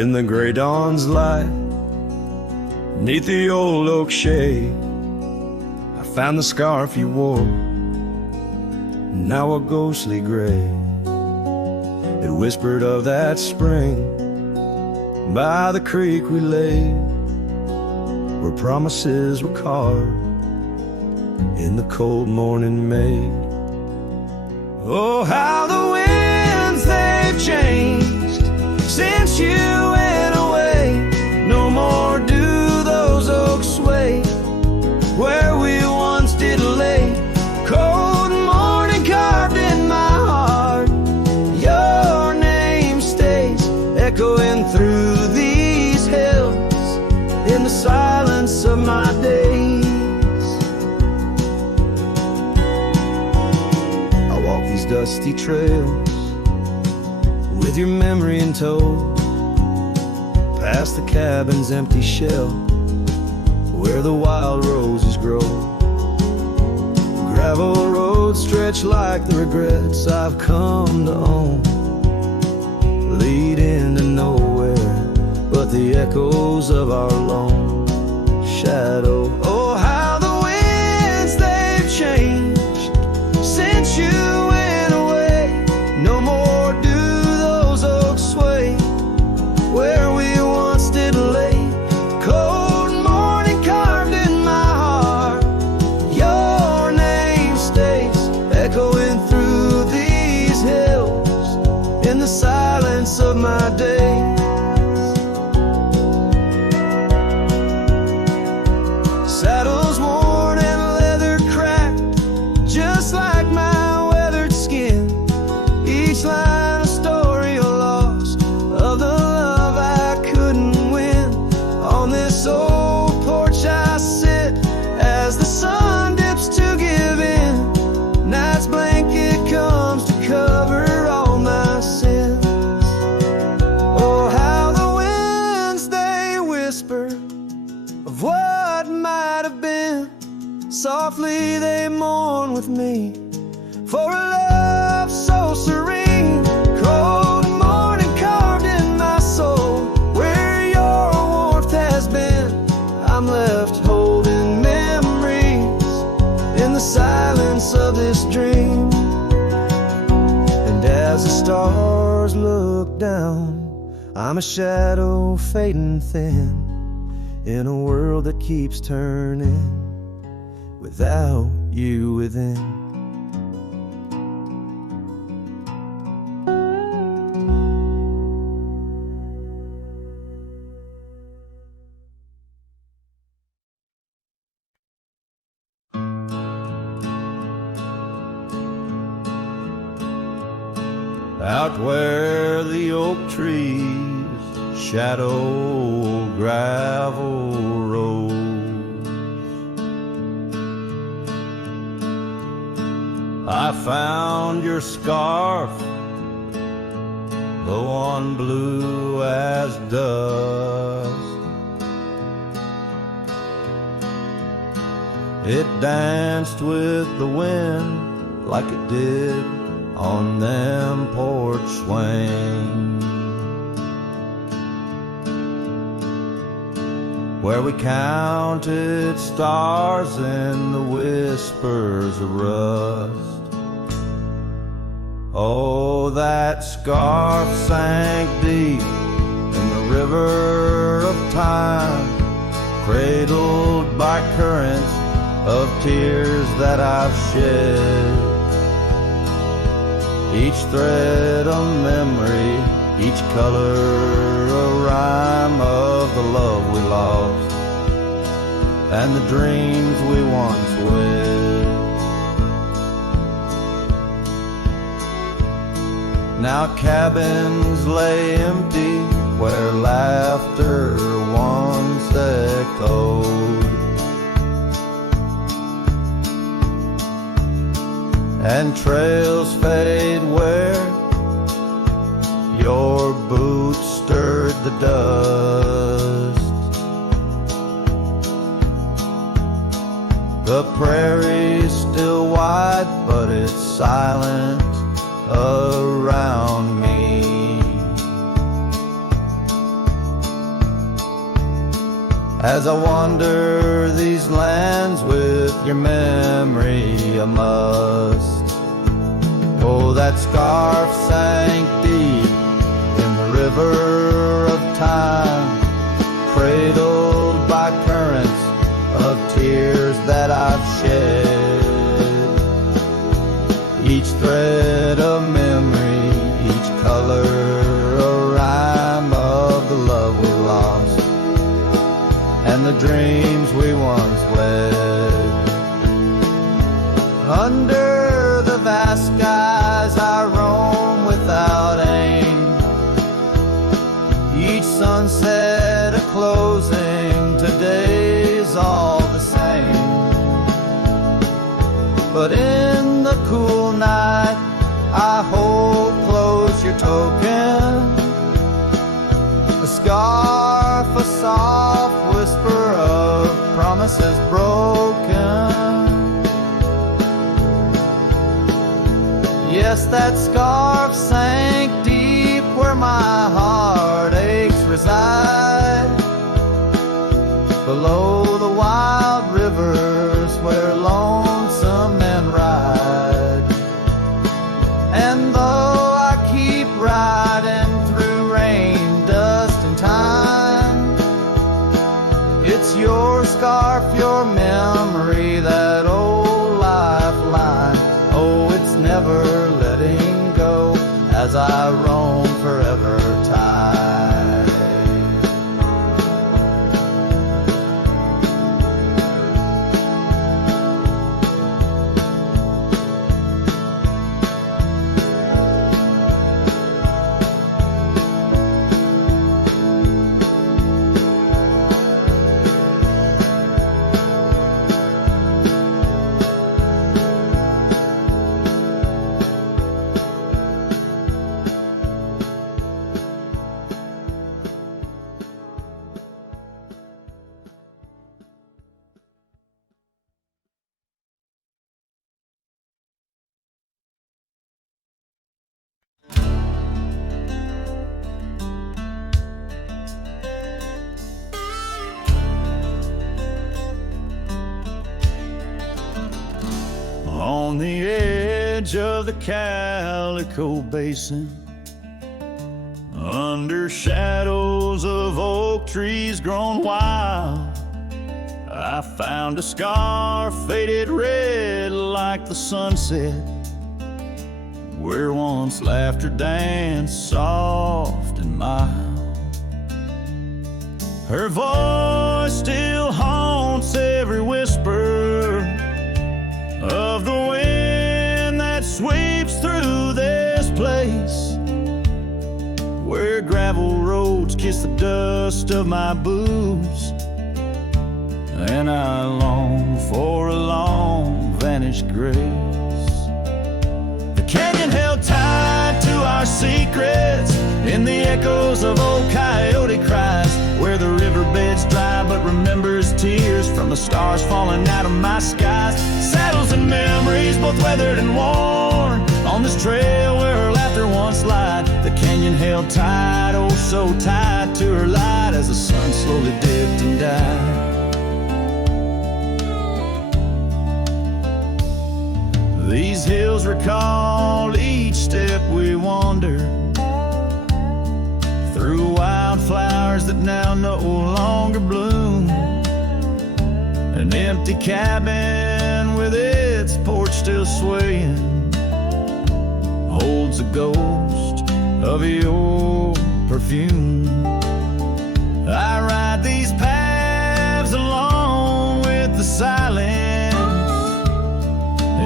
in the gray dawn's light, 'neath the old oak shade, I found the scarf you wore, now a ghostly gray. It whispered of that spring by the creek we lay, where promises were carved in the cold morning made. Oh, how the winds they've changed since you went away. No more do those oaks sway where we once did lay. Cold morning carved in my heart, your name stays echoing through these hills in the silence of my days. I walk these dusty trails with your memory in tow, past the cabin's empty shell where the wild roses grow. Gravel roads stretch like the regrets I've come to own, lead into nowhere but the echoes of our lone shadow. Oh, how the winds they've changed since you went away. No more do those oaks sway where we once did lay. Cold morning carved in my heart, your name stays echoing through these hills in the silence of my days. Saddles worn and leather cracked, just like my weathered skin. Each line a story lost of the love I couldn't win. On this old porch I sit as the sun dips to give in. Night's blanket comes to cover all my sins. Oh, how the winds they whisper of what might have been. Softly they mourn with me for a love so serene. Cold morning carved in my soul where your warmth has been. I'm left holding memories in the silence of this dream. And as the stars look down, I'm a shadow fading thin in a world that keeps turning without you within. Out where the oak trees shadow gravel roads, I found your scarf, the one blue as dust. It danced with the wind like it did on them porch swings, where we counted stars in the whispers of rust. Oh, that scarf sank deep in the river of time, cradled by currents of tears that I've shed. Each thread a memory, each color a rhyme of the love we lost and the dreams we once wed. Now cabins lay empty where laughter once echoed, and trails fade where your boots stirred the dust. The prairie's still wide, but it's silent around me. as I wander these lands with your memory. I must. Oh, that scarf sank deep in the river of time, cradled by currents of tears that I've shed. Each thread a memory, each color a rhyme of the love we lost and the dreams we once led. Under the vast skies I roam without aim, each sunset a closing, today's all the same. But in the cool night I hold close your token, a scarf, a soft whisper of promises broken. Yes, that scarf sank deep where my heartaches reside, below the wild rivers where lonesome men ride. And though I keep riding through rain, dust and time, it's your scarf, your memory, that old lifeline. Oh, it's never letting go as I roam forever tied. On the edge of the Calico Basin, under shadows of oak trees grown wild, I found a scarf faded red like the sunset, where once laughter danced soft and mild. Her voice still haunts every whisper of the wind that sweeps through this place, where gravel roads kiss the dust of my boots, and I long for a long vanished grace. The canyon held tight to our secrets in the echoes of old coyote cries, where the riverbed's dry but remembers tears from the stars falling out of my skies. Saddles and memories both weathered and worn on this trail where her laughter once lied. The canyon held tight, oh so tight to her light, as the sun slowly dipped and died. These hills recall each step we wandered through wildflowers that now no longer bloom. An empty cabin with its porch still swaying holds a ghost of your perfume. I ride these paths along with the silence,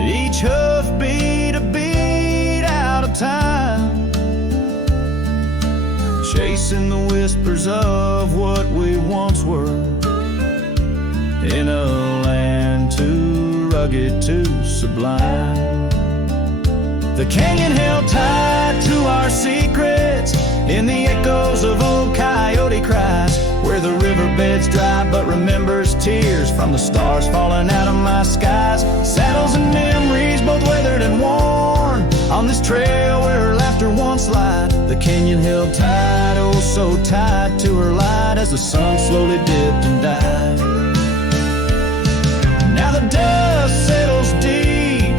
each hoofbeat a beat out of time, chasing the whispers of what we once were, in a land too rugged, too sublime. The canyon held tight to our secrets in the echoes of old coyote cries, where the riverbed's dry but remembers tears from the stars falling out of my skies. Saddles and memories both weathered and worn on this trail where her laughter once lied. The canyon held tight, oh so tight to her light, as the sun slowly dipped and died. Now the dust settles deep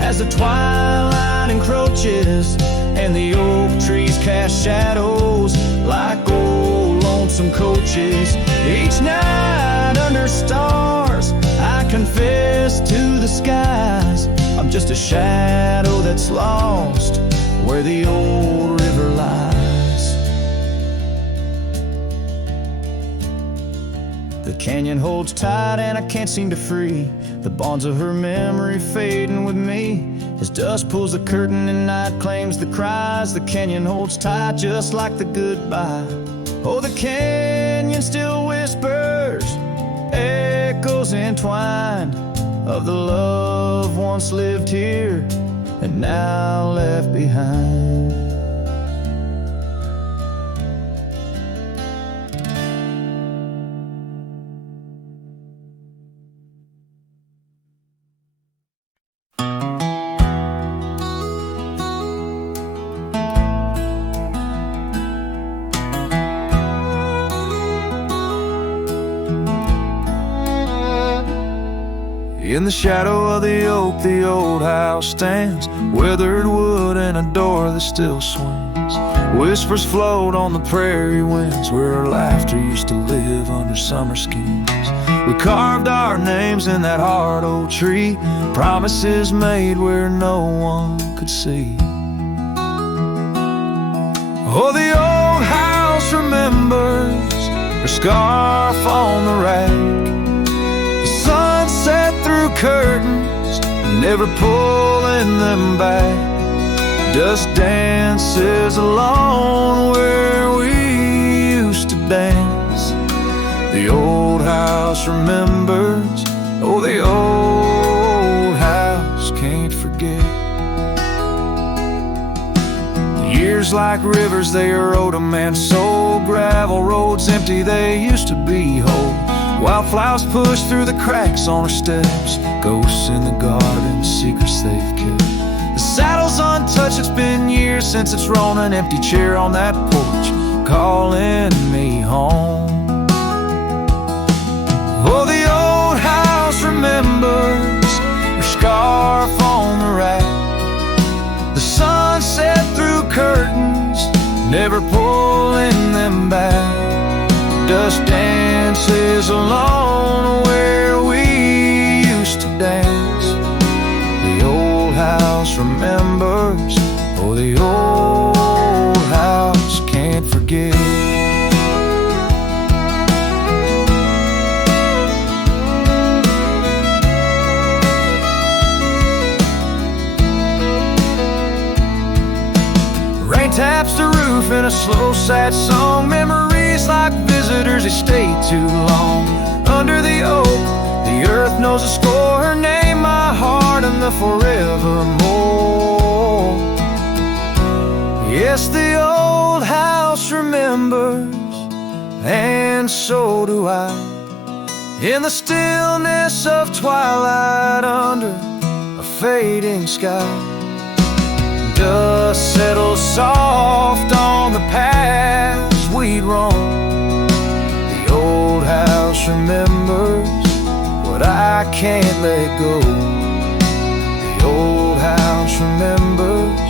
as the twilight encroaches, and the oak trees cast shadows like old lonesome coaches. Each night under stars, I confess to the skies, I'm just a shadow that's lost where the old river lies. The canyon holds tight and I can't seem to free the bonds of her memory fading with me. As dusk pulls the curtain and night claims the cries, the canyon holds tight just like the goodbye. Oh, the canyon still whispers, echoes entwined of the love once lived here and now left behind. In the shadow of the oak, the old house stands, weathered wood and a door that still swings. Whispers float on the prairie winds, where our laughter used to live under summer skins. We carved our names in that hard old tree, promises made where no one could see. Oh, the old house remembers her scarf on the rack, sunset through curtains, never pulling them back. Dust dances alone where we used to dance. The old house remembers, oh, the old house can't forget. Years like rivers, they erode a man's soul. Gravel roads empty, they used to be whole. Wildflowers push through the cracks on our steps, ghosts in the garden, secrets they've kept. The saddle's untouched, it's been years since it's thrown an empty chair on that porch, calling me home. Oh, the old house remembers her scarf on the rack, the sunset through curtains, never pulling them back. Dust dances alone where we used to dance. The old house remembers, oh, the old house can't forget. Rain taps the roof in a slow, sad song. Memories like visitors, they stay too long. Under the oak, the earth knows a score. Her name, my heart, and the forevermore. Yes, the old house remembers, and so do I. In the stillness of twilight under a fading sky, dust settles soft on the paths we'd roam. The old house remembers what I can't let go. The old house remembers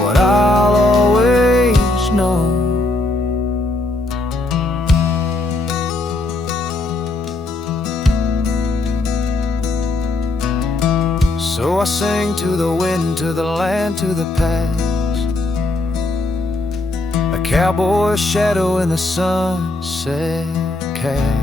what I'll always know. So I sing to the wind, to the land, to the past, a cowboy's shadow in the sunset cast.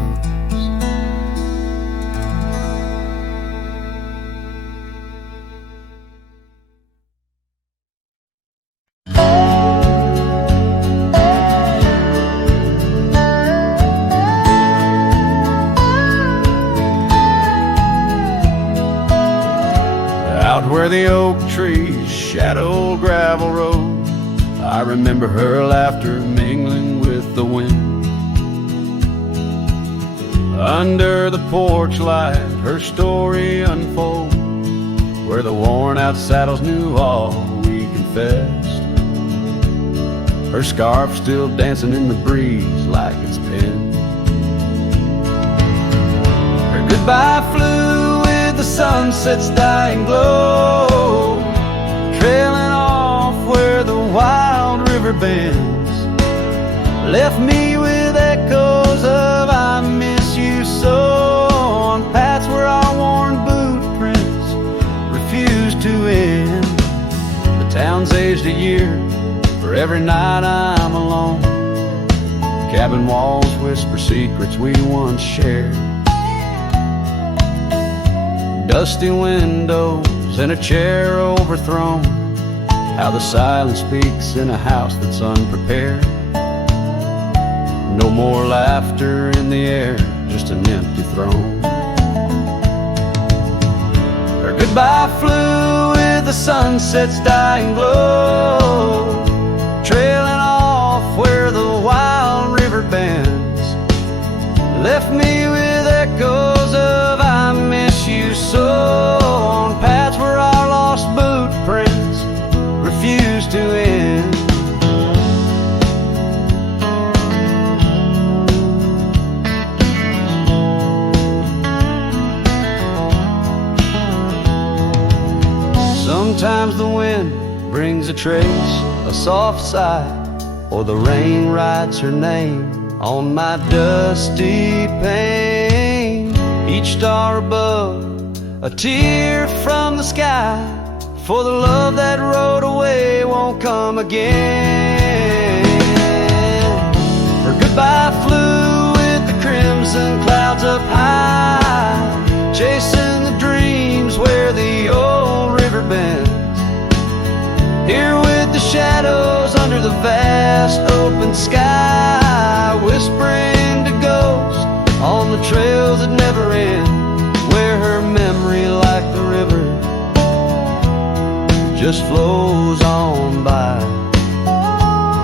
Where the oak trees shadow gravel road, I remember her laughter mingling with the wind. Under the porch light, her story unfolds, where the worn out saddles knew all we confessed. her scarf still dancing in the breeze like it's pinned. Her goodbye flew with the sunset's dying glow, trailing off where the wild river bends, left me with echoes of I miss you so, on paths where our worn boot prints refuse to end. The town's aged a year for every night I'm alone. Cabin walls whisper secrets we once shared. Dusty windows and a chair overthrown, how the silence speaks in a house that's unprepared. No more laughter in the air, just an empty throne. Her goodbye flew with the sunset's dying glow, trailing off where the wild river bends, left me with echoes of I miss you so, on paths where our lost boot prints refuse to end. Sometimes the wind brings a trace, a soft sigh, or the rain writes her name on my dusty pane. Each star above, a tear from the sky, for the love that rode away won't come again. Her goodbye flew with the crimson clouds up high, chasing the dreams where the old river bends. Here with the shadows under the vast open sky, whispering to ghosts on the trails that never end, where her memory like the river just flows on by.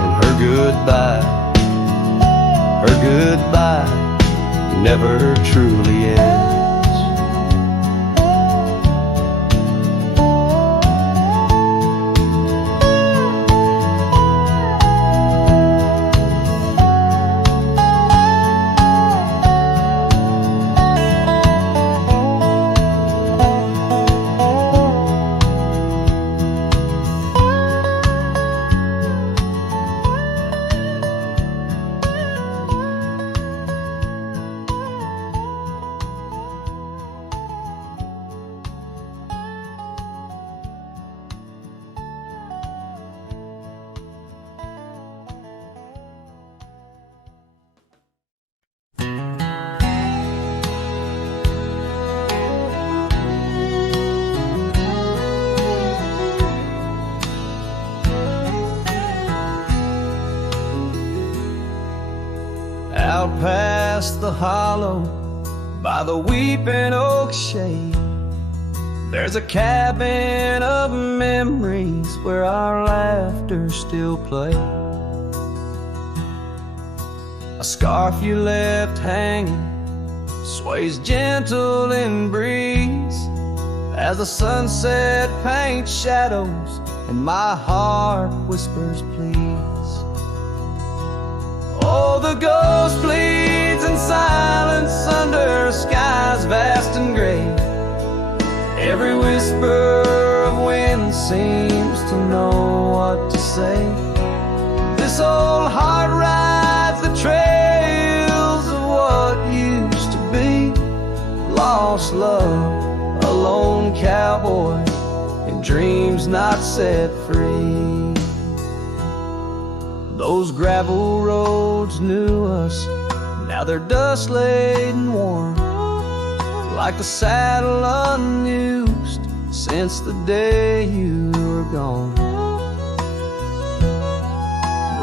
And her goodbye never truly ends. Out past the hollow by the weeping oak shade, there's a cabin of memories where our laughter still plays. A scarf you left hanging sways gentle in breeze as the sunset paints shadows and my heart whispers please. Oh, the ghost bleeds in silence under skies vast and gray. Every whisper of wind seems to know what to say. This old heart rides the trails of what used to be. Lost love, a lone cowboy, and dreams not set free. Those gravel roads knew us, now they're dust laden warm, like the saddle unused since the day you were gone.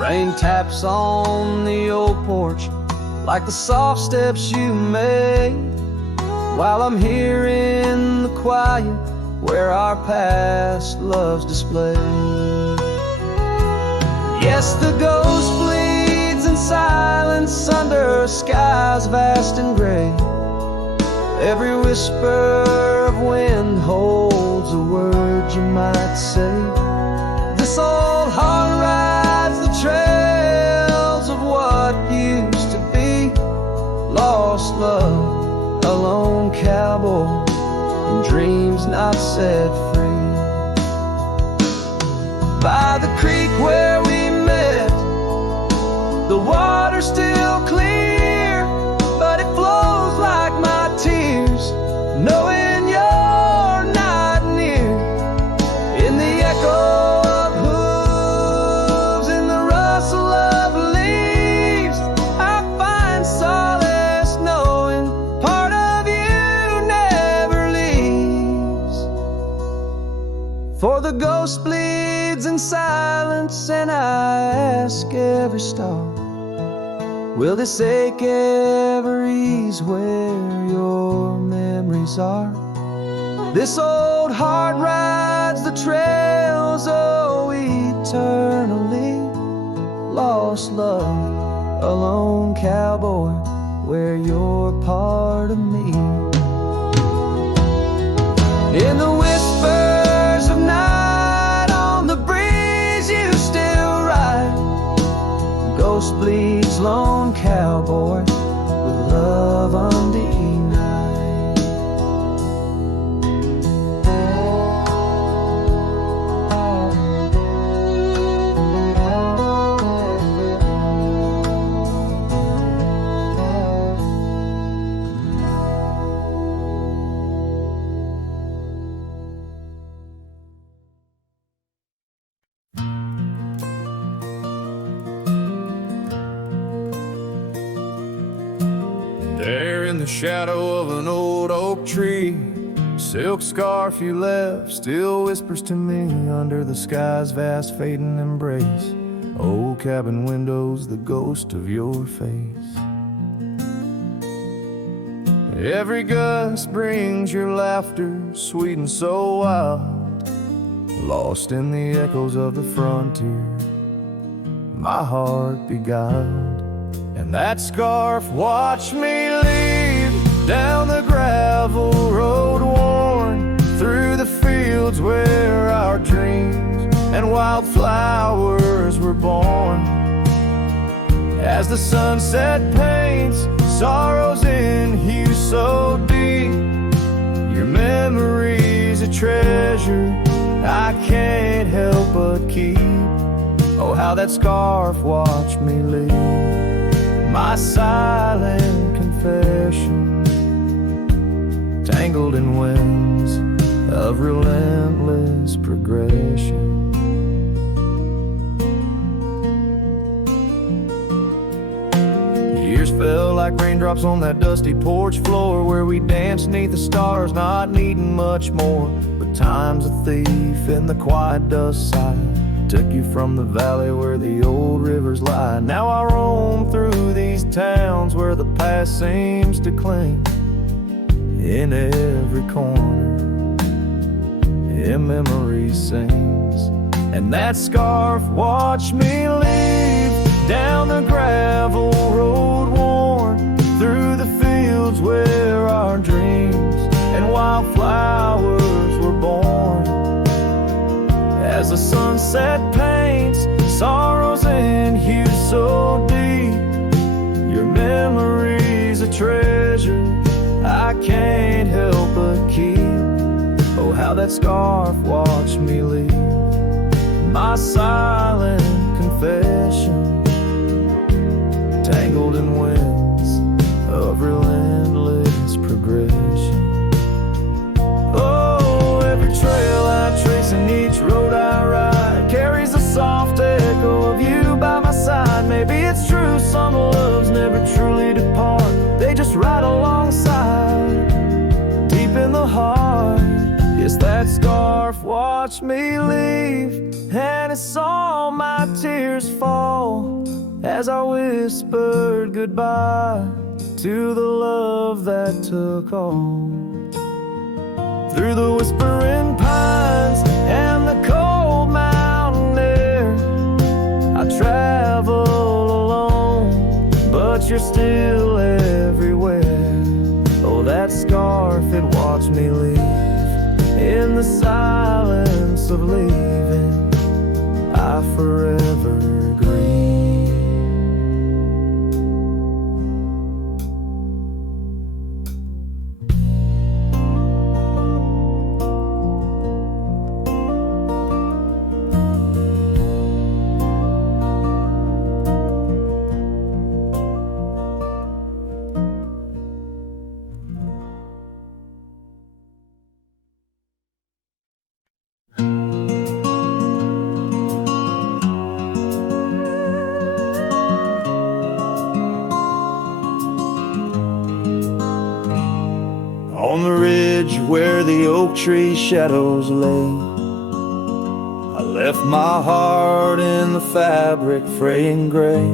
Rain taps on the old porch like the soft steps you made, while I'm here in the quiet where our past love's displayed. Yes, the ghost bleeds in silence under skies vast and gray. Every whisper of wind holds a word you might say. This old heart rides the trail not set free. By the creek where we met, the water's still clear, but it flows like my tears, knowing you're not near. In the echo of hooves, in the rustle of leaves, I find solace knowing part of you never leaves. For the ghost bleeds in silence, and I ask every star, will this ache ever ease where your memories are? This old heart rides the trails, oh, eternally. Lost love, a lone cowboy, where you're part of me. In the whispers of night, on the breeze you still ride. Ghost bleeds, lone cowboy, with love undenied. There in the shadow of an old oak tree, silk scarf you left still whispers to me under the sky's vast fading embrace. Old cabin windows, the ghost of your face. Every gust brings your laughter, sweet and so wild, lost in the echoes of the frontier, my heart beguiled. And that scarf watched me leave down the gravel road worn, through the fields where our dreams and wildflowers were born. As the sunset paints sorrows in hue so deep, your memory's a treasure I can't help but keep. Oh, how that scarf watched me leave, my silent confession, tangled in winds of relentless progression. Years fell like raindrops on that dusty porch floor, where we danced neath the stars, not needing much more. But time's a thief in the quiet dust side, took you from the valley where the old rivers lie. Now I roam through these towns where the past seems to cling. In every corner, in memory sings. And that scarf watched me leave down the gravel road worn, through the fields where our dreams and wildflowers were born. As the sunset paints sorrows in hue so deep, your memory's a treasure I can't help but keep. Oh, how that scarf watched me leave, my silent confession, tangled in winds of relentless progression. Oh, every trail I trace and each road I ride carries a soft echo of you by my side. Maybe it's true, some loves never truly depart, they just ride alongside, deep in the heart. Yes, that scarf watched me leave, and it saw my tears fall as I whispered goodbye to the love that took all. Through the whispering pines and the cold mountain air, I travel alone, but you're still everywhere. Oh, that scarf, it watched me leave in the silence of leaving, I forever grieve. the oak tree shadows lay. I left my heart in the fabric, fraying gray.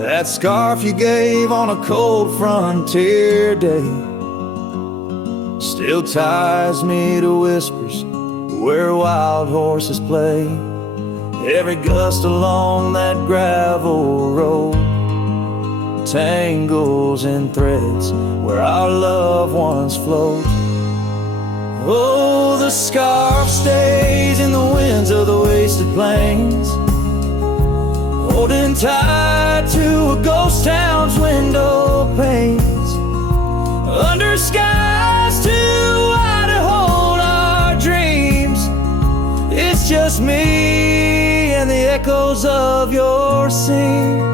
That scarf you gave on a cold frontier day still ties me to whispers where wild horses play. Every gust along that gravel road tangles in threads where our love once flowed. Oh, the scarf stays in the winds of the wasted plains, holding tight to a ghost town's window panes, under skies too wide to hold our dreams. It's just me and the echoes of your scenes.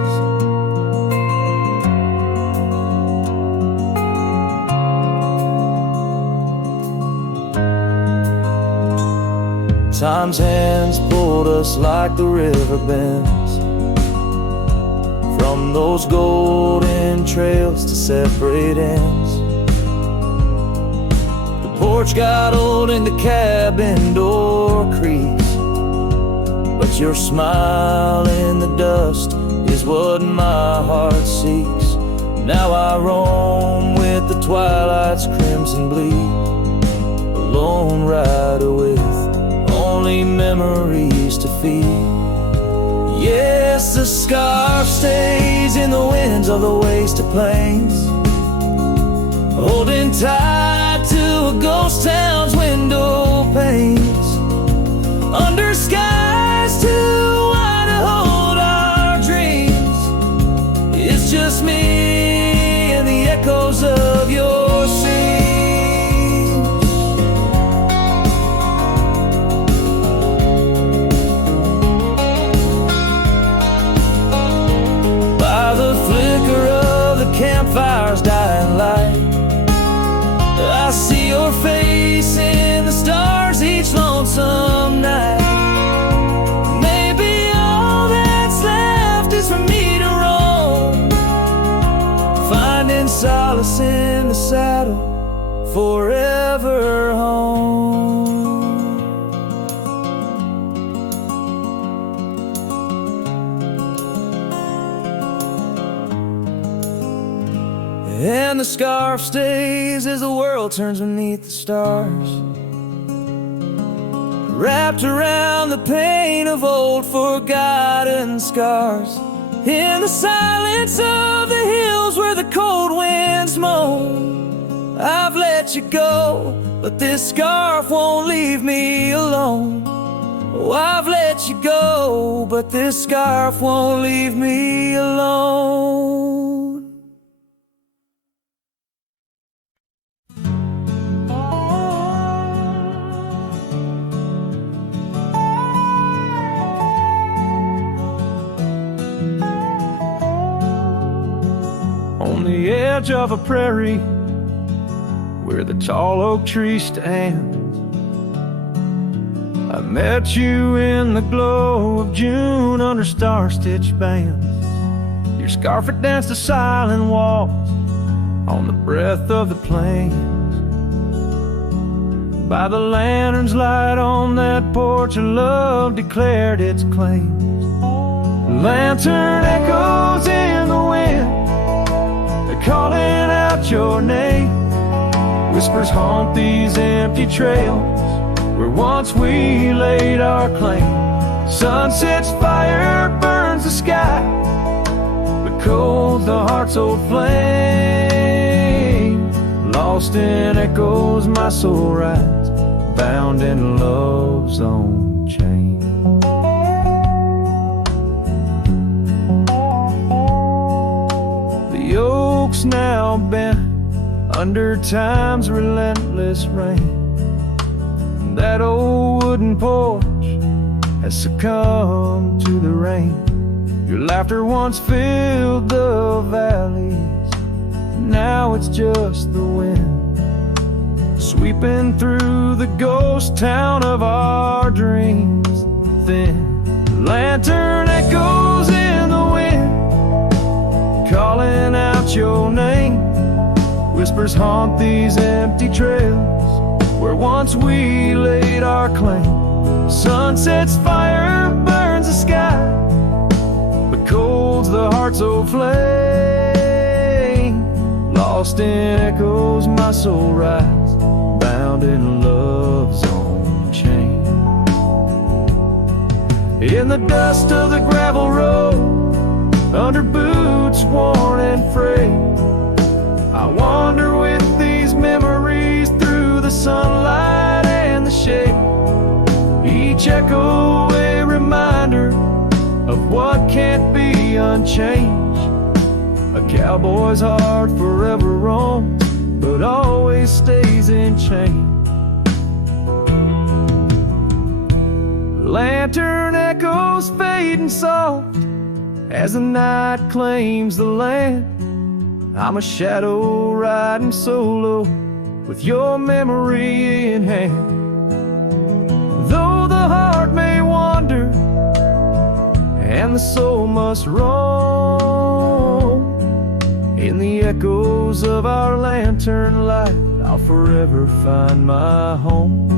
Time's hands pulled us like the river bends, from those golden trails to separate ends. The porch got old and the cabin door creaks, but your smile in the dust is what my heart seeks. Now I roam with the twilight's crimson bleed, a lone rider with only memories to feed. Yes, the scarf stays in the winds of the wasted plains, holding tight to a ghost town's window panes, under skies too wide to hold our dreams. It's just me and the echoes of your scenes. By the flicker of the campfire's dying light, I see your face in the stars each lonesome night. Maybe all that's left is for me to roam, finding solace in the saddle, forever home. And the scarf stays as the world turns beneath the stars, wrapped around the pain of old forgotten scars. In the silence of the hills where the cold winds moan, I've let you go, but this scarf won't leave me alone. Oh, I've let you go, but this scarf won't leave me alone. On the edge of a prairie where the tall oak tree stands, I met you in the glow of June under star-stitched bands. Your scarf had danced a silent waltz on the breath of the plains. By the lantern's light on that porch, a love declared its claims. The lantern echoes in the wind, calling out your name. Whispers haunt these empty trails where once we laid our claim. Sunset's fire burns the sky, but cold's the heart's old flame. Lost in echoes my soul rides, bound in love's own chain. The oak's now bent under time's relentless rain. That old wooden porch has succumbed to the rain. Your laughter once filled the valleys, now it's just the wind sweeping through the ghost town of our dreams. Thin lantern echoes in the wind, calling out your name. Whispers haunt these empty trails where once we laid our claim. Sunset's fire burns the sky, but cold's the heart's old flame. Lost in echoes, my soul rides, bound in love's own chain. In the dust of the gravel road, under boots worn and frayed, I wander with these memories through the sunlight and the shade. Each echo a reminder of what can't be unchanged. A cowboy's heart forever roams, but always stays in chains. Lantern echoes fading soft as the night claims the land. I'm a shadow riding solo with your memory in hand. Though the heart may wander and the soul must roam, in the echoes of our lantern light, I'll forever find my home.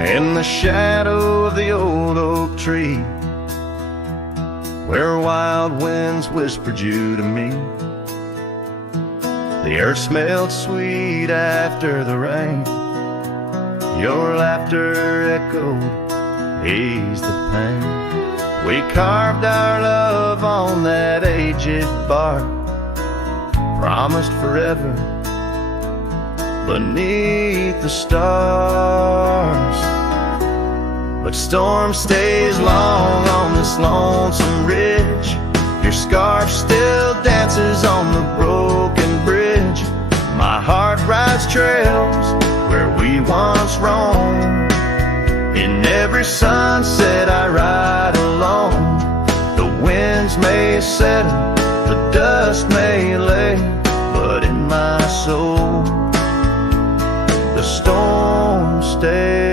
In the shadow of the old oak tree, where wild winds whispered you to me, the earth smelled sweet after the rain. Your laughter echoed, eased the pain. We carved our love on that aged bark, promised forever beneath the stars. But storm stays long on this lonesome ridge. Your scarf still dances on the broken bridge. My heart rides trails where we once roamed. In every sunset I ride alone. The winds may settle, the dust may lay, but in my soul the storm stays.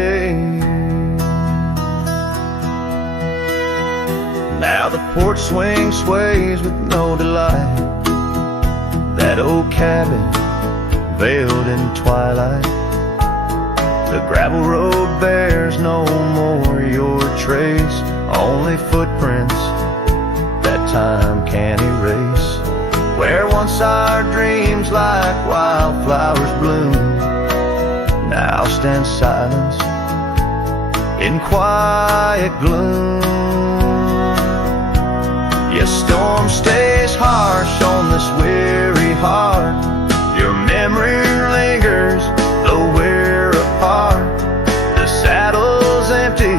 Now the porch swing sways with no delight. That old cabin veiled in twilight. The gravel road bears no more your trace, only footprints that time can't erase. Where once our dreams like wildflowers bloomed, now stand silence in quiet gloom. Yes, storm stays harsh on this weary heart. Your memory lingers, though we're apart. The saddle's empty,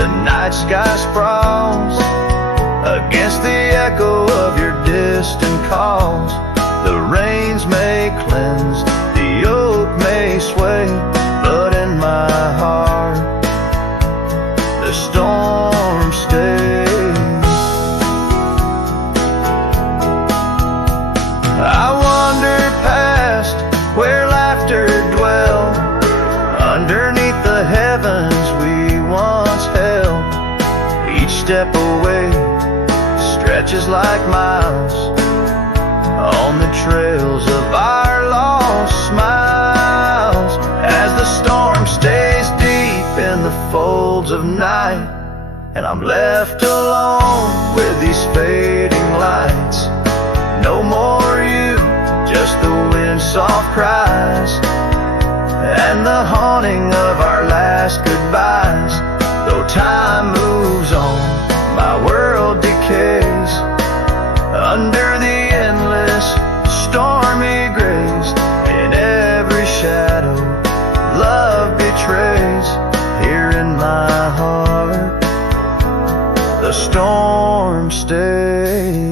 the night sky sprawls against the echo of your distant calls. The rains may cleanse, the oak may sway, but in my heart the storm stays. I wander past where laughter dwelled, underneath the heavens we once held. Each step away stretches like miles on the trails of our lost smiles, as the storm stays deep in the folds of night, and I'm left alone with these fading lights. No more you, just the wind's soft cries and the haunting of our last goodbyes. Though time moves on, my world decays under the endless stormy grays. In every shadow, love betrays. Here in my heart, the storm stays.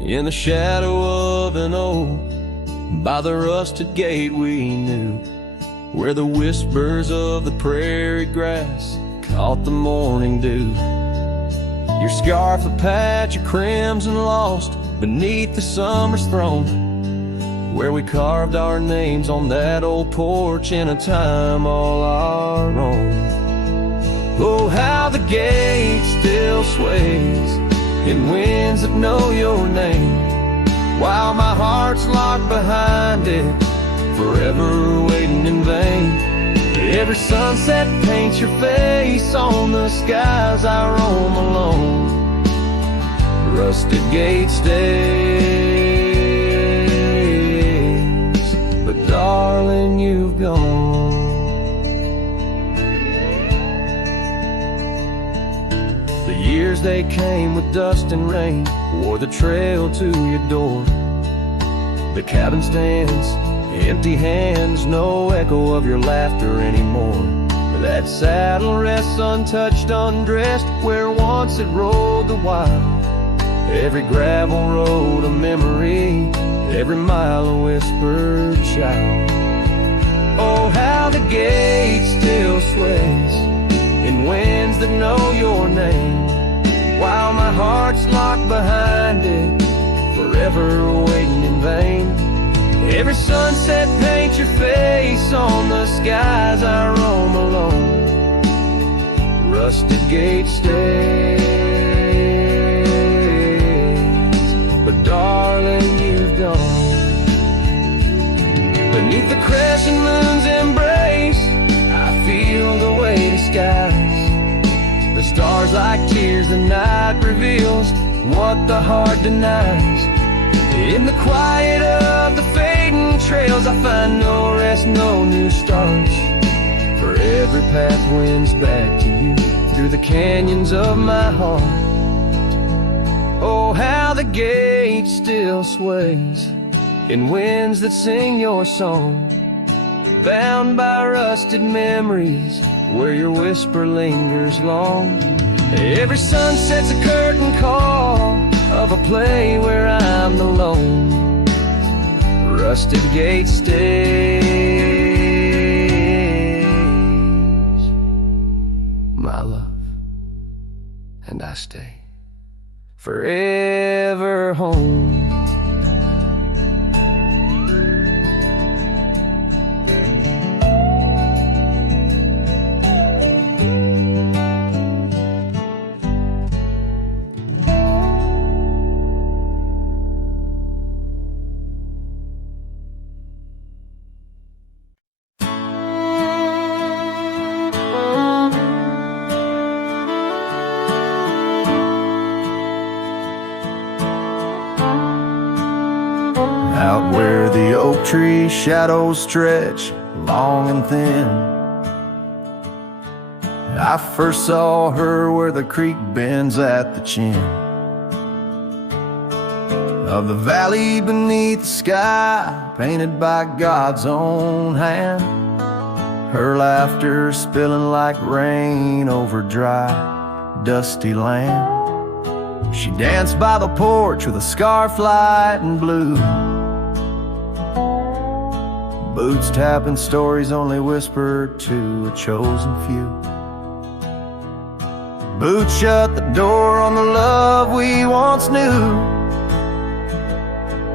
In the shadow of an oak, by the rusted gate we knew, where the whispers of the prairie grass caught the morning dew. Your scarf a patch of crimson lost beneath the summer's throne, where we carved our names on that old porch in a time all our own. Oh, how the gate still sways in winds that know your name, while my heart's locked behind it, forever waiting in vain. Every sunset paints your face on the skies I roam alone. Rusted gate stays, but darling, you've gone. The years they came with dust and rain wore the trail to your door. The cabin stands, empty hands, no echo of your laughter anymore. That saddle rests untouched, undressed, where once it rode the wild. Every gravel road a memory, every mile a whispered shout. Oh, how the gate still sways in winds that know your name, while my heart's locked behind it, forever waiting in vain. Every sunset paints your face on the skies I roam alone. Rusted gate stays, but darling, you've gone. Beneath the crescent moon's embrace, I feel the weight of skies. The stars like tears, the night reveals what the heart denies. In the quiet of the fading trails, I find no rest, no new starts. For every path wins back to you through the canyons of my heart. Oh, how the gate still sways in winds that sing your song, bound by rusted memories where your whisper lingers long. Every sunset's a curtain call of a play where I'm alone. Rusted gate stays, my love, and I stay forever home. Out where the oak tree shadows stretch long and thin, I first saw her where the creek bends at the chin of the valley beneath the sky, painted by God's own hand. Her laughter spilling like rain over dry, dusty land. She danced by the porch with a scarf light and blue. Boots tapping stories only whispered to a chosen few. Boots shut the door on the love we once knew.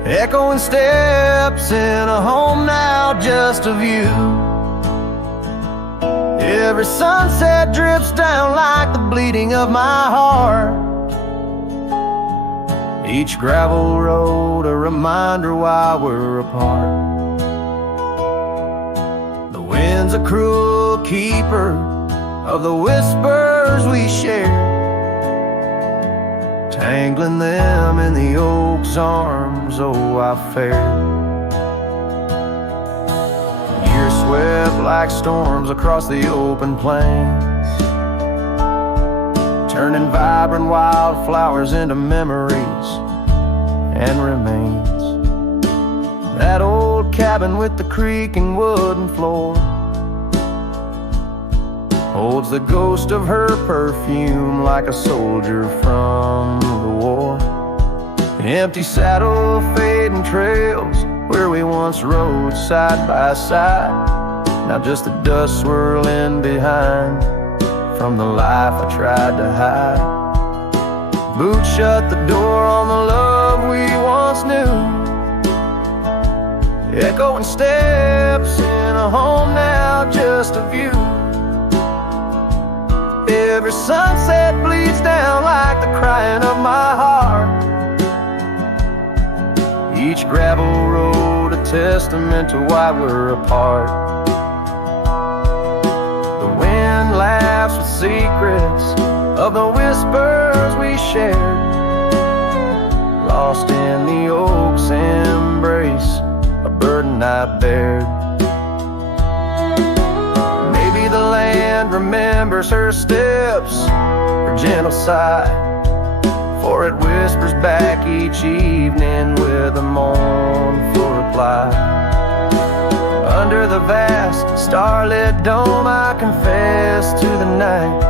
Echoing steps in a home now just of you. Every sunset drips down like the bleeding of my heart. Each gravel road a reminder why we're apart. The wind's a cruel keeper of the whispers we share, tangling them in the oak's arms, oh I fared. Years swept like storms across the open plains, turning vibrant wildflowers into memories and remains. That old cabin with the creaking wooden floor holds the ghost of her perfume like a soldier from the war. Empty saddle, fading trails where we once rode side by side, now just the dust swirling behind from the life I tried to hide. Boots shut the door on the love we once knew. Echoing steps in a home now just of you. Every sunset bleeds down like the crying of my heart. Each gravel road a testament to why we're apart. The wind laughs with secrets of the whispers we shared, lost in the oak's embrace, a burden I bared. Maybe the land remembers her steps, her gentle sigh, for it whispers back each evening with a mournful reply. Under the vast starlit dome I confess to the night,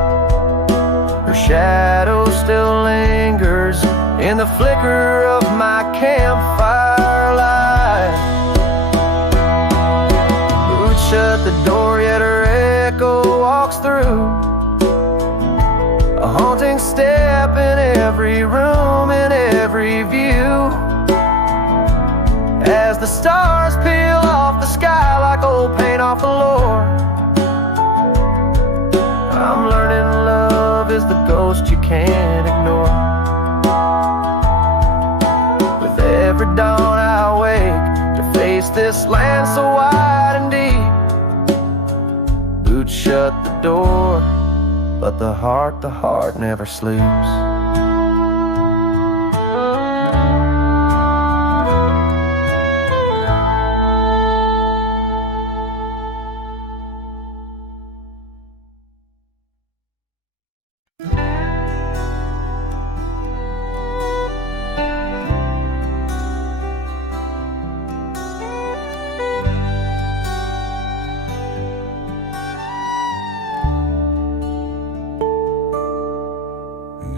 her shadow still lingers in the flicker of my campfire light. Boots shut the door yet her echo walks through, a haunting step in every room, in every view. As the stars peel off the sky like old paint off the floor, I'm learning love is the ghost you can't ignore. With every dawn I wake to face this land so wide and deep. Boots shut the door, but the heart never sleeps.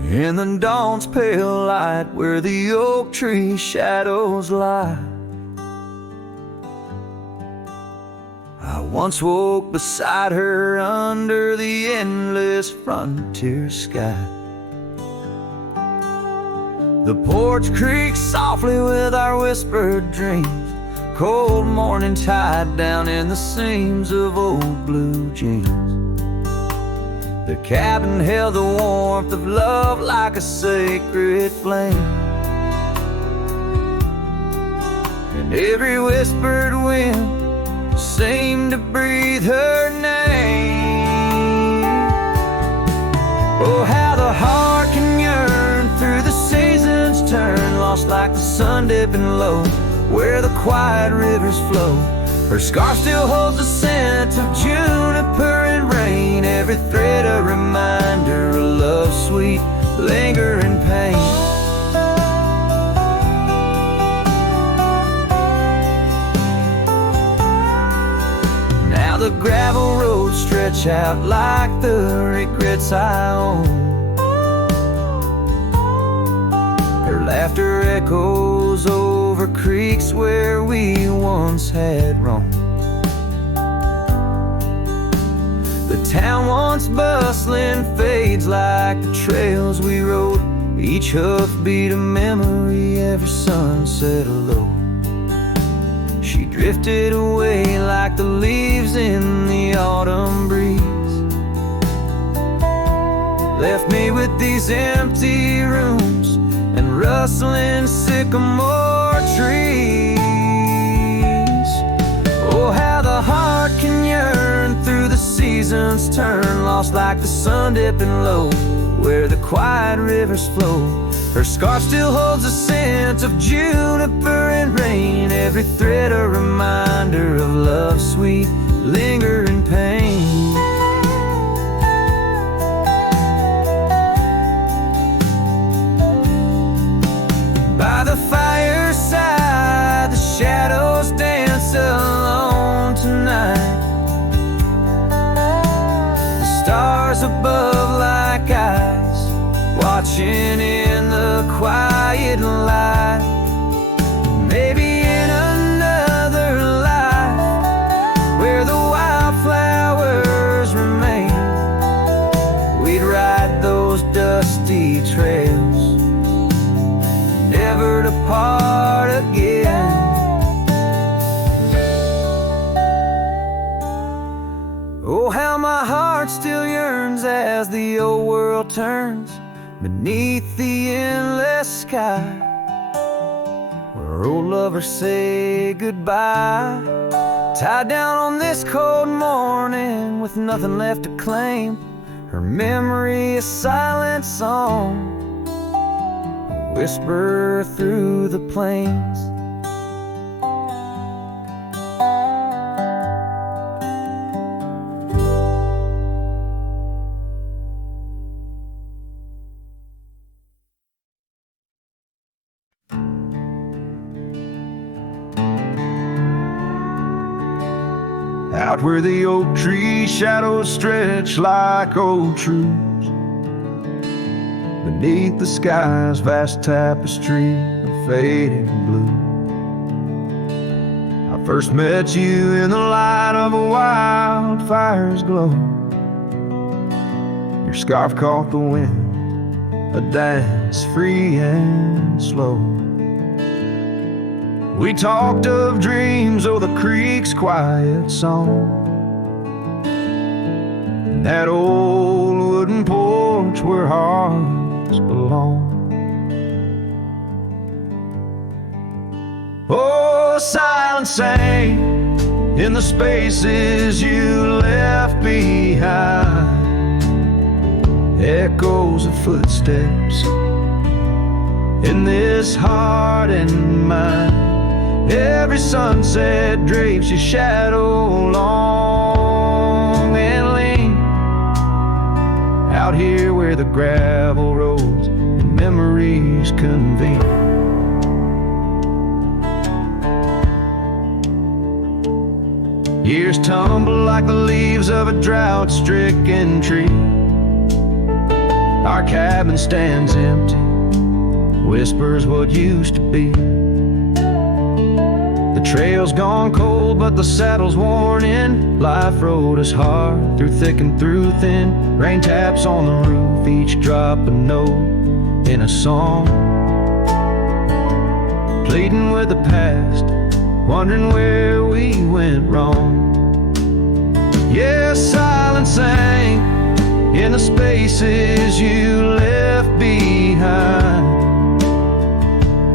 In the dawn's pale light where the oak tree shadows lie, I once woke beside her under the endless frontier sky. The porch creaks softly with our whispered dreams, cold morning tide down in the seams of old blue jeans. The cabin held the warmth of love like a sacred flame, and every whispered wind seemed to breathe her name. Oh, how the heart can yearn through the seasons turn, lost like the sun dipping low where the quiet rivers flow. Her scarf still holds the scent of juniper and rain, every thread a reminder of love's sweet, lingering pain. Now the gravel roads stretch out like the regrets I own, Laughter echoes over creeks where we once had roamed. The town once bustling fades like the trails we rode. Each hoofbeat a memory, every sunset a low. She drifted away like the leaves in the autumn breeze. Left me with these empty rooms and rustling sycamore trees. Oh, how the heart can yearn through the seasons turn, lost like the sun dipping low where the quiet rivers flow. Her scarf still holds a scent of juniper and rain, every thread a reminder of love's sweet lingering pain. By the fireside, the shadows dance alone tonight. The stars above like eyes, watching in the quiet light. Maybe in another life, where the wildflowers remain, we'd ride those dusty trails, never to part again. Oh, how my heart still yearns as the old world turns beneath the endless sky, where old lovers say goodbye, tied down on this cold morning with nothing left to claim. Her memory a silent song, a whisper through the plains. Out where the oak tree shadows stretch like old truths, beneath the sky's vast tapestry of fading blue. I first met you in the light of a wildfire's glow. Your scarf caught the wind, a dance free and slow. We talked of dreams, oh, the creek's quiet song, and that old wooden porch where hearts belong. Oh, silence sang in the spaces you left behind, echoes of footsteps in this heart and mind. Every sunset drapes your shadow long and lean, out here where the gravel roads and memories convene. Years tumble like the leaves of a drought-stricken tree. Our cabin stands empty, whispers what used to be. The trail's gone cold, but the saddle's worn in. Life rode us hard, through thick and through thin. Rain taps on the roof, each drop a note in a song. Pleading with the past, wondering where we went wrong. Yeah, silence sang in the spaces you left behind,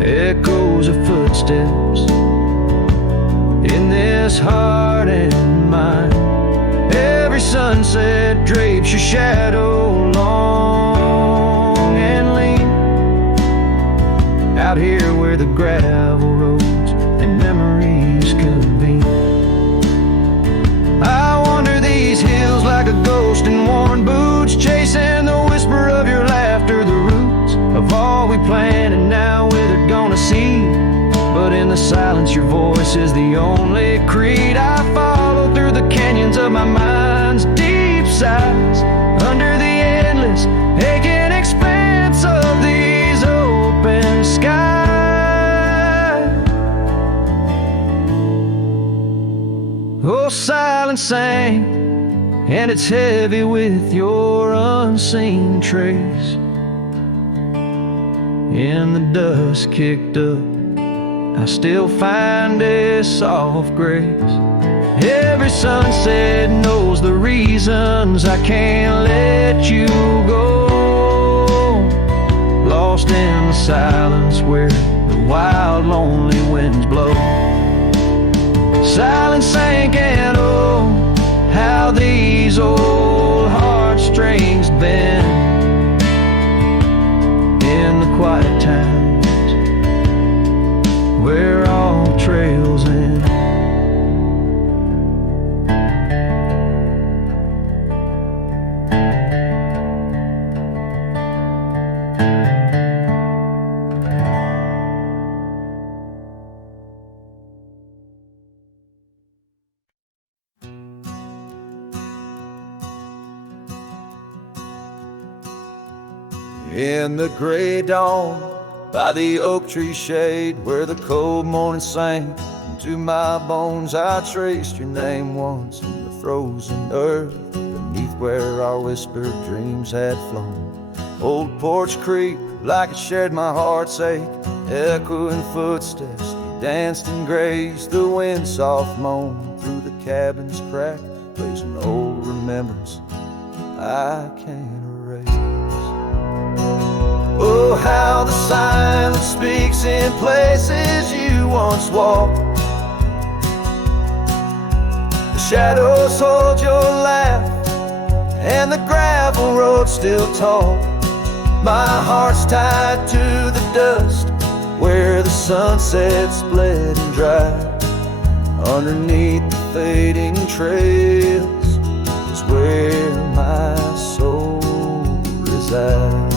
echoes of footsteps in this heart and mind. Every sunset drapes your shadow long and lean, out here where the gravel roads and memories convene. I wander these hills like a ghost in worn boots, chasing the whisper of your laughter, the roots of all we planned and now withered gonna see. But in the silence your voice is the only creed I follow through the canyons of my mind's deep sighs, under the endless aching expanse of these open skies. sank, and it's heavy with your unseen trace. And the dust kicked up, I still find a soft grace. Every sunset knows the reasons I can't let you go. Lost in the silence where the wild, lonely winds blow. Silent sank, and oh, how these old heartstrings bend in the quiet times where all trails end. In the gray dawn, by the oak tree shade, where the cold morning sank into my bones, I traced your name once in the frozen earth, beneath where our whispered dreams had flown. Old Porch Creek, like it shared my heart's ache, echoing footsteps, we danced and grazed. The wind soft moan through the cabin's crack, plays an old remembrance I can't erase. Oh, how the silence speaks in places you once walked. The shadows hold your laugh, and the gravel road still tall. My heart's tied to the dust, where the sunset's bled and dried. Underneath the fading trails is where my soul resides.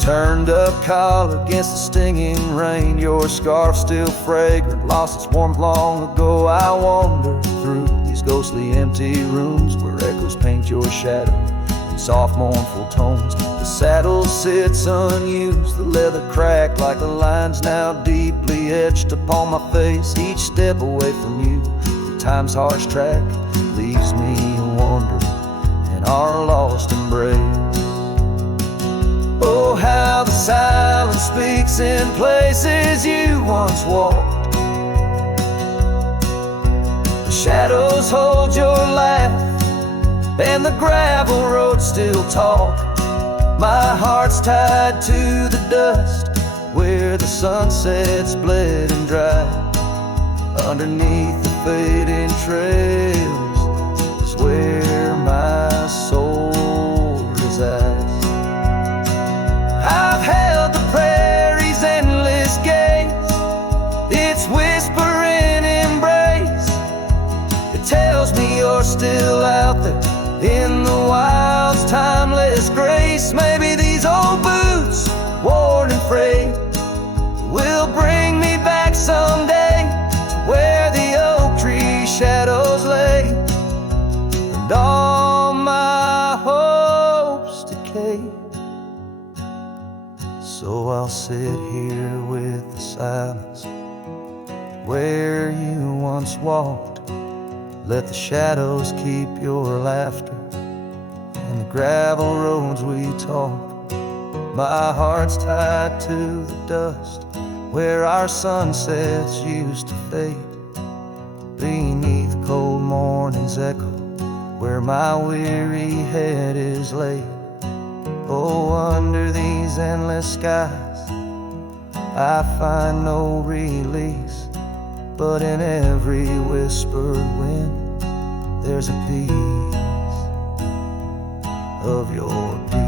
Turned up collar against the stinging rain, your scarf still fragrant, lost its warmth long ago. I wander through these ghostly empty rooms where echoes paint your shadow in soft mournful tones. The saddle sits unused, the leather cracked like the lines now deeply etched upon my face. Each step away from you, time's harsh track leaves me wandering in our lost embrace. Oh, how the silence speaks in places you once walked. The shadows hold your laugh, and the gravel road still talk. My heart's tied to the dust, where the sunset's bled and dried. Underneath the fading trails is where my soul resides. I've held the prairie's endless gaze, its whispering embrace. It tells me you're still out there in the wild's timeless grace. Maybe these old boots, worn and frayed, will bring me back someday to where the oak tree shadows lay, and all my hopes decay. So I'll sit here with the silence where you once walked. Let the shadows keep your laughter and the gravel roads we talk. My heart's tied to the dust, where our sunsets used to fade. Beneath cold morning's echo, where my weary head is laid. Oh, under these endless skies, I find no release, but in every whispered wind, there's a piece of your peace.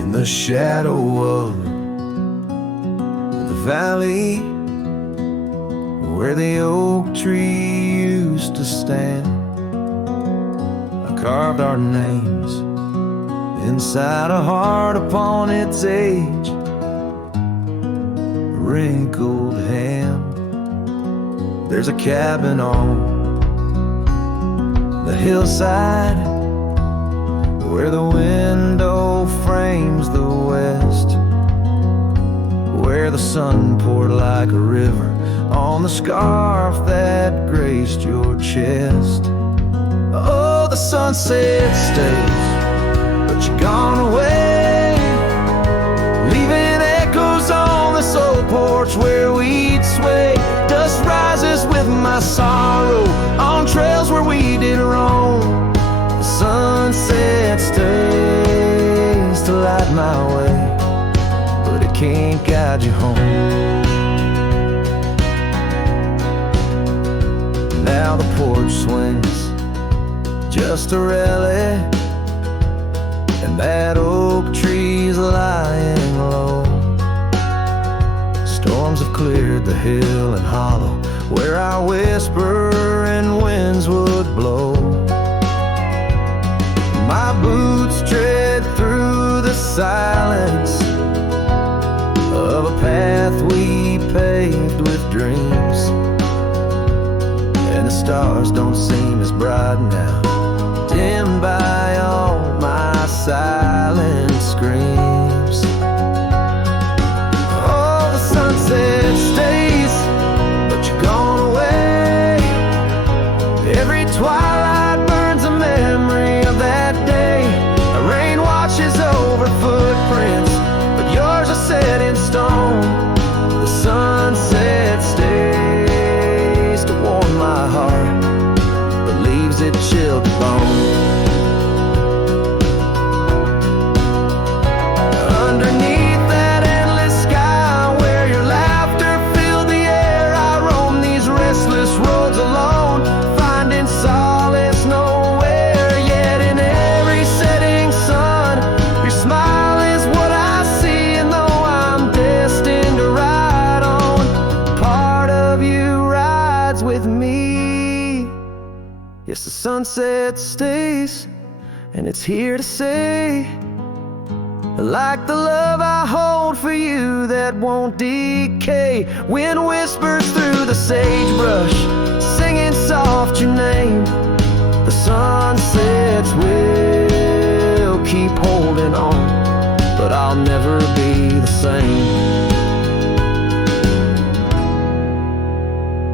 In the shadow of the valley, where the oak tree used to stand, I carved our names inside a heart upon its age, a wrinkled hand There's a cabin on the hillside where the window frames the west, where the sun poured like a river on the scarf that graced your chest. Oh, the sunset stays, but you're gone away, leaving echoes on this old porch where we'd sway. Dust rises with my sorrow on trails where we did roam. The sunset stays to light my way, but it can't guide you home. Now the porch swings just a relic, and that oak tree's lying low. Storms have cleared the hill and hollow where our whispering winds would blow. My boots tread through the silence of a path we paved with dreams, and the stars don't seem as bright now, dimmed by all my silent screams. Oh, the sunset stays, but you're gone away. Every twilight burns a memory of that day. The rain washes over footprints, but yours are set in stone. The sunset stays to warm my heart, but leaves it chilled to bone. Underneath that endless sky where your laughter filled the air, I roam these restless roads alone, finding solace nowhere. Yet in every setting sun, your smile is what I see, and though I'm destined to ride on, part of you rides with me. Yes, the sunset stays, and it's here to say, like the love I hold for you that won't decay. Wind whispers through the sagebrush, singing soft your name. The sunsets will keep holding on, but I'll never be the same.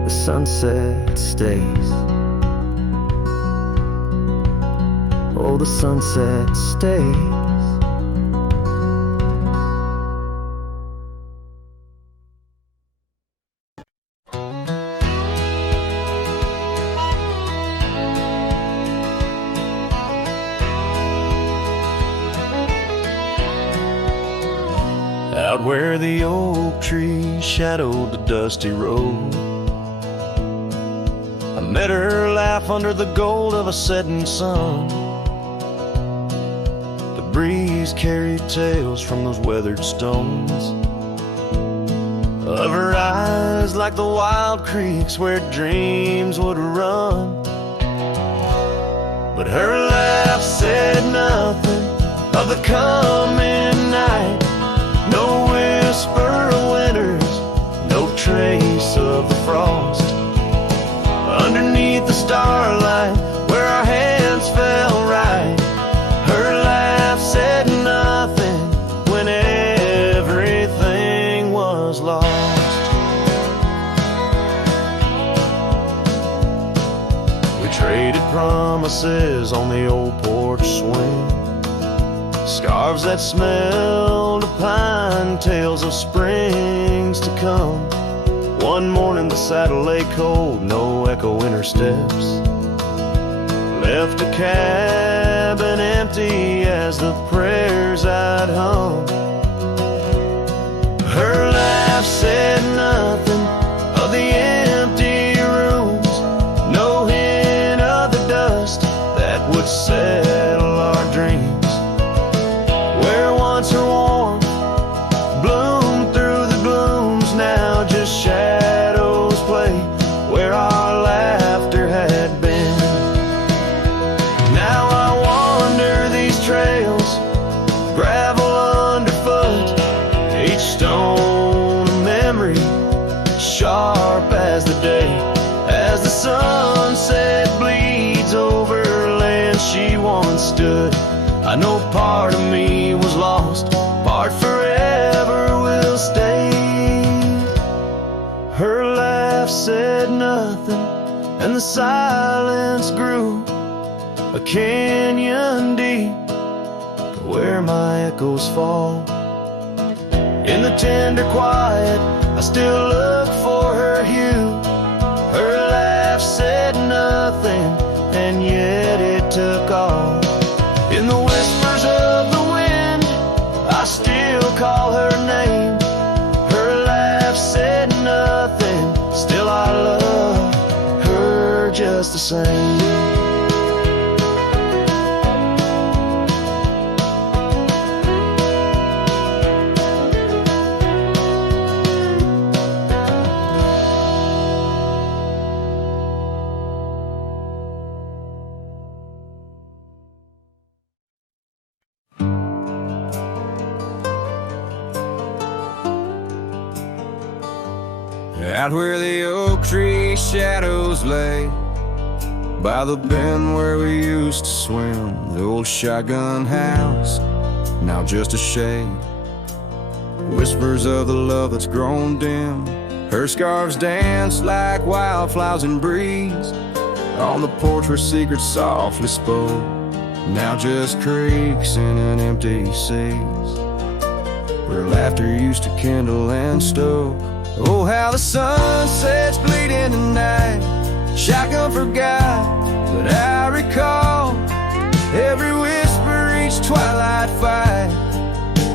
The sunset stays. Oh, the sunset stays. Out where the oak tree shadowed the dusty road, I met her laugh under the gold of a setting sun. The breeze carried tales from those weathered stones, of her eyes like the wild creeks where dreams would run. But her laugh said nothing of the coming night. No whisper of winters, no trace of the frost. Underneath the starlight, where our hands fell right, her laugh said nothing when everything was lost. We traded promises on the old porch swing, scarves that smelled of pine, tales of springs to come. One morning the saddle lay cold, no echo in her steps, left a cabin empty as the prayers I'd hung. Her laugh said nothing of the empty rooms, no hint of the dust that would settle our dreams. Where once her warmth bloomed through the glooms, now just shadows play where our laughter had been. Now I wander these trails, gravel underfoot, each stone a memory, sharp as the day. stood. I know part of me was lost, part forever will stay. Her laugh said nothing, and the silence grew a canyon deep where my echoes fall. In the tender quiet, I still look for her hue. Her laugh said nothing, and yet it took all. In the whispers of the wind, I still call her name. Her laugh said nothing, still I love her just the same. Out where the oak tree shadows lay, by the bend where we used to swim, the old shotgun house, now just a shade. Whispers of the love that's grown dim, her scarves dance like wildflowers in breeze. On the porch where secrets softly spoke, now just creaks in an empty seas, where laughter used to kindle and stoke. Oh, how the sunsets bleed into night. Shotgun forgot, but I recall every whisper, each twilight fight.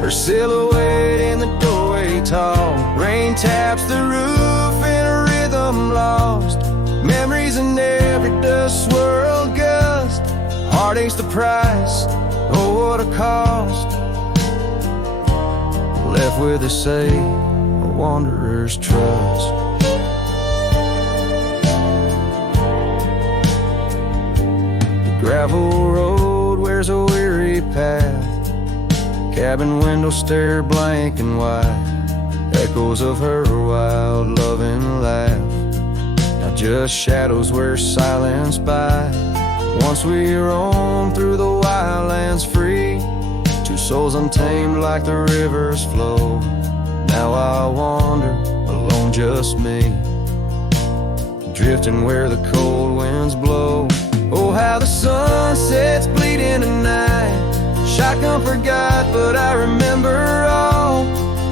Her silhouette in the doorway tall. Rain taps the roof in a rhythm lost. Memories in every dust swirled gust. Heartache's the price, oh what a cost. Left with a say, wanderer's trust. The gravel road wears a weary path. Cabin window stare blank and white. Echoes of her wild loving laugh. Now just shadows where silence by. Once we roam through the wildlands free, two souls untamed like the river's flow. Now I wander, alone just me, drifting where the cold winds blow. Oh, how the sunsets bleed into night. Shotgun forgot, but I remember all.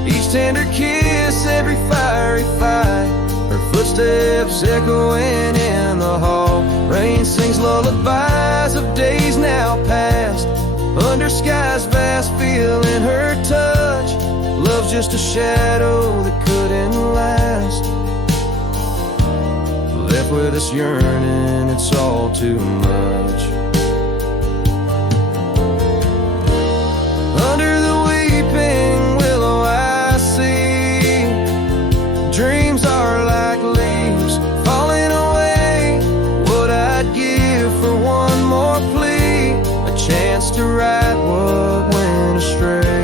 Each tender kiss, every fiery fight. Her footsteps echoing in the hall. Rain sings lullabies of days now past. Under skies vast, feeling her touch. Love's just a shadow that couldn't last. Left with us yearning, it's all too much. Under the weeping willow I see dreams are like leaves falling away. What I'd give for one more plea, a chance to right what went astray.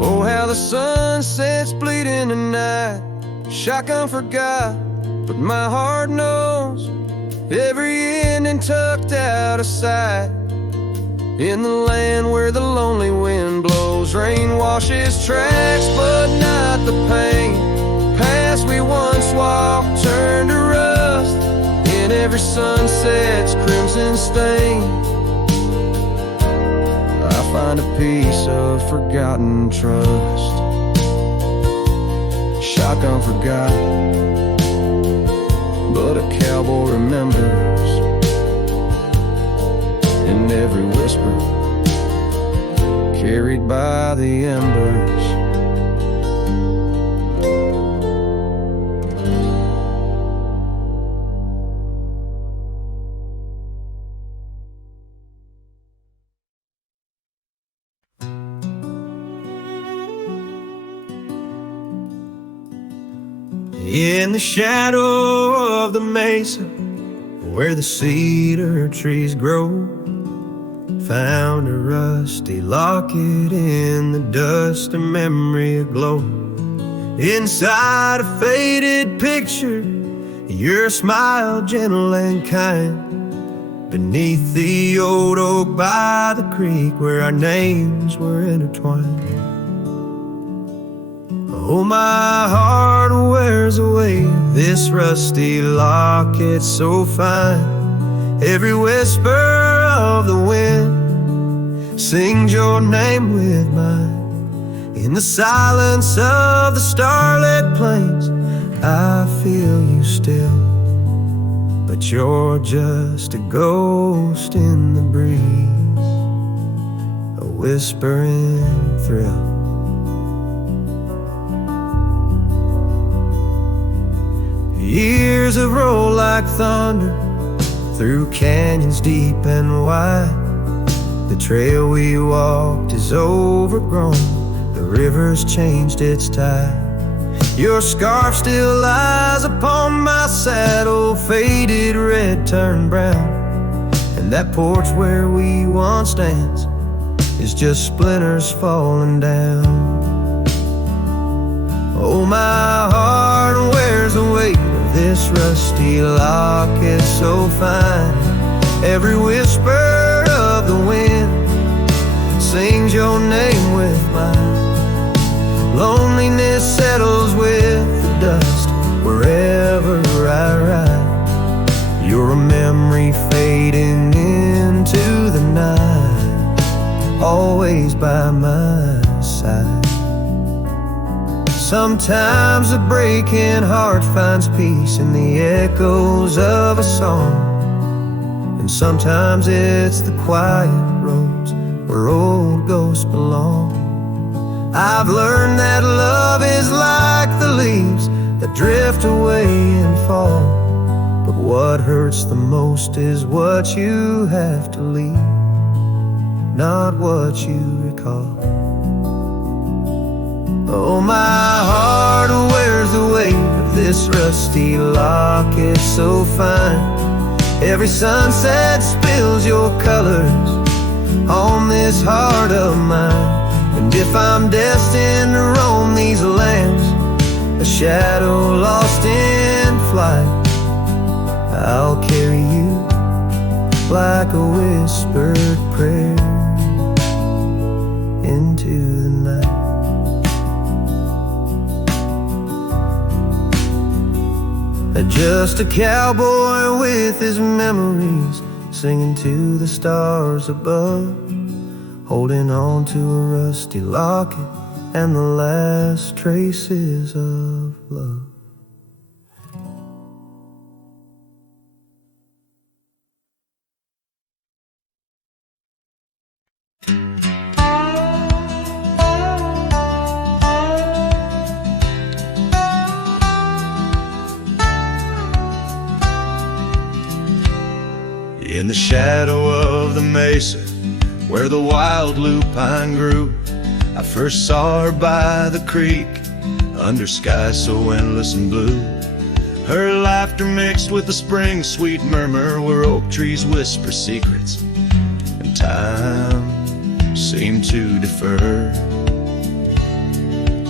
Oh, how the sunsets bleed in the night. Shotgun forgot, but my heart knows every ending tucked out of sight. In the land where the lonely wind blows, rain washes tracks, but not the pain. Past we once walked, turned to rust. In every sunset's crimson stain, I find a piece of forgotten trust. Shotgun forgot, but a cowboy remembers. In every whisper, carried by the embers. In the shadow of the mesa, where the cedar trees grow, found a rusty locket in the dust, a memory aglow. Inside a faded picture, your smile gentle and kind, beneath the old oak by the creek where our names were intertwined. Oh, my heart wears away this rusty locket so fine. Every whisper of the wind sings your name with mine. In the silence of the starlit plains, I feel you still, but you're just a ghost in the breeze, a whispering thrill. Years have rolled like thunder through canyons deep and wide. The trail we walked is overgrown, the river's changed its tide. Your scarf still lies upon my saddle, faded red turned brown. And that porch where we once danced is just splinters falling down. Oh, my heart wears the weight of this rusty locket so fine. Every whisper of the wind sings your name with mine. Loneliness settles with the dust wherever I ride. You're a memory fading into the night, always by my side. Sometimes a breaking heart finds peace in the echoes of a song, and sometimes it's the quiet roads where old ghosts belong. I've learned that love is like the leaves that drift away and fall, but what hurts the most is what you have to leave, not what you recall. Oh, my heart wears the weight of this rusty locket so fine. Every sunset spills your colors on this heart of mine. And if I'm destined to roam these lands, a shadow lost in flight, I'll carry you like a whispered prayer into the night. Just a cowboy with his memories, singing to the stars above, holding on to a rusty locket and the last traces of love. In the shadow of the mesa where the wild lupine grew, I first saw her by the creek, under skies so endless and blue. Her laughter mixed with the spring sweet murmur where oak trees whisper secrets, and time seemed to defer.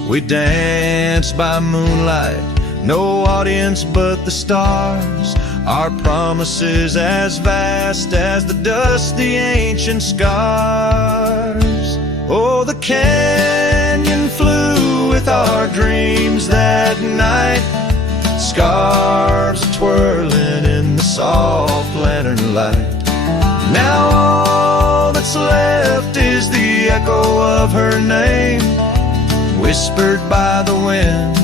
We danced by moonlight, no audience but the stars, our promises as vast as the dusty ancient scars. Oh, the canyon flew with our dreams that night, scarves twirling in the soft lantern light. Now all that's left is the echo of her name, whispered by the wind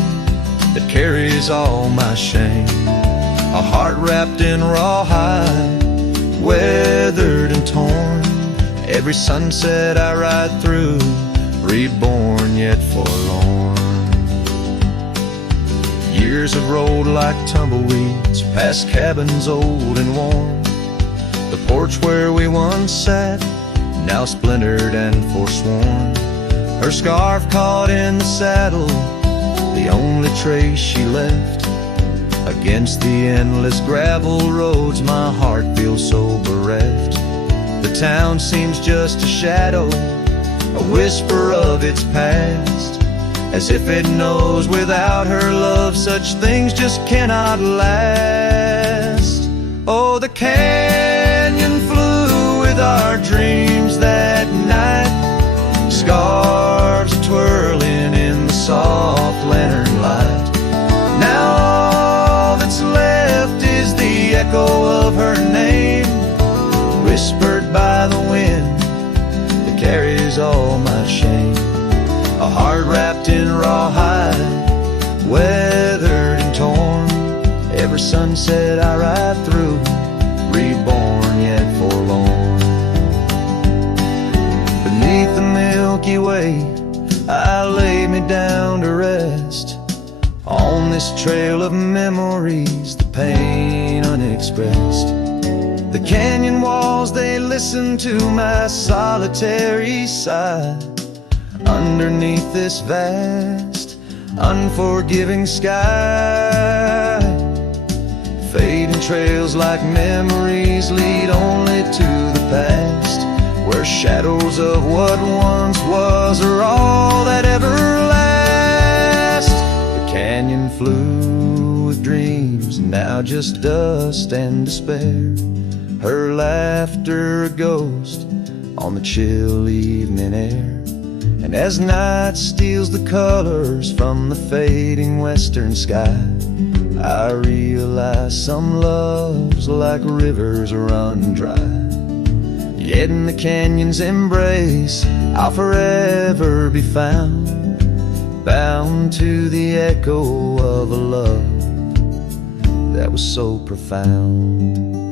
that carries all my shame. A heart wrapped in rawhide, weathered and torn. Every sunset I ride through, reborn yet forlorn. Years have rolled like tumbleweeds past cabins old and worn. The porch where we once sat, now splintered and forsworn. Her scarf caught in the saddle, the only trace she left. Against the endless gravel roads, my heart feels so bereft. The town seems just a shadow, a whisper of its past, as if it knows without her love such things just cannot last. Oh, the canyon dreams that night. Scarves are twirling in the soft lantern light. Now all that's left is the echo of her name, whispered by the wind that carries all my shame. A heart wrapped in rawhide, weathered and torn. Every sunset I ride through, reborn yet forlorn. Beneath the Milky Way, I lay me down to rest. On this trail of memories, the pain unexpressed. The canyon walls, they listen to my solitary sigh. Underneath this vast, unforgiving sky, fading trails like memories lead only to the past, where shadows of what once was are all that ever lasts. The canyon flew with dreams, now just dust and despair. Her laughter a ghost on the chill evening air. And as night steals the colors from the fading western sky, I realize some loves like rivers run dry. Yet in the canyon's embrace, I'll forever be found, bound to the echo of a love that was so profound.